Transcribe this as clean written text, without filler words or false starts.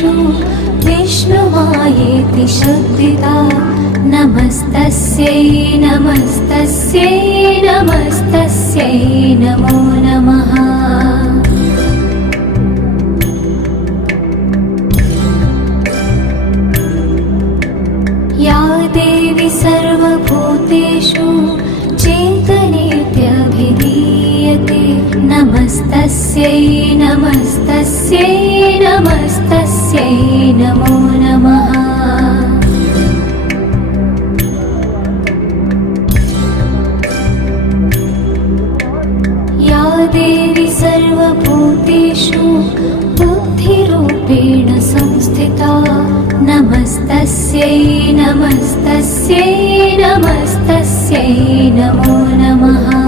भूतेषु विष्णुमायेति शुद्धिता नमस्तस्यै नमस्तस्यै नमस्तस्यै नमो नमः। या देवी सर्वभूतेषु चेतनेत्यभिधीयते नमस्तस्यै नमस्तस्यै नमस्तस्यै नमो नमः। या देवी सर्वभूतेषु बुद्धिरूपेण संस्थिता नमस्तस्यै नमस्तस्यै नमस्तस्यै नमो नमः।